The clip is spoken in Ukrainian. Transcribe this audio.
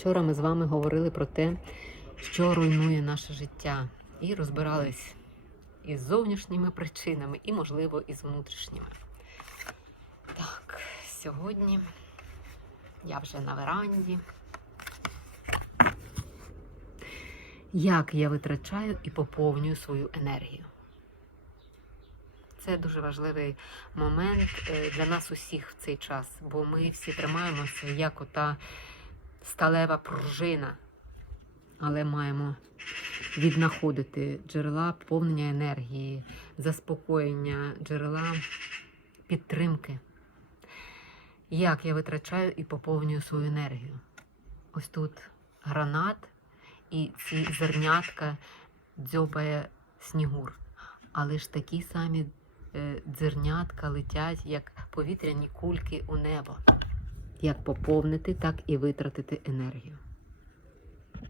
Вчора ми з вами говорили про те, що руйнує наше життя, і розбирались із зовнішніми причинами, і, можливо, із внутрішніми. Так, сьогодні я вже на веранді. Як я витрачаю і поповнюю свою енергію? Це дуже важливий момент е, для нас усіх в цей час, бо ми всі тримаємося як ота сталева пружина, але маємо віднаходити джерела поповнення енергії, заспокоєння, джерела підтримки. Як я витрачаю і поповнюю свою енергію? Ось тут гранат і ці зернятка дзьобає снігур. Але ж такі самі е, дзернятка летять, як повітряні кульки у небо. Як поповнити, так і витратити енергію.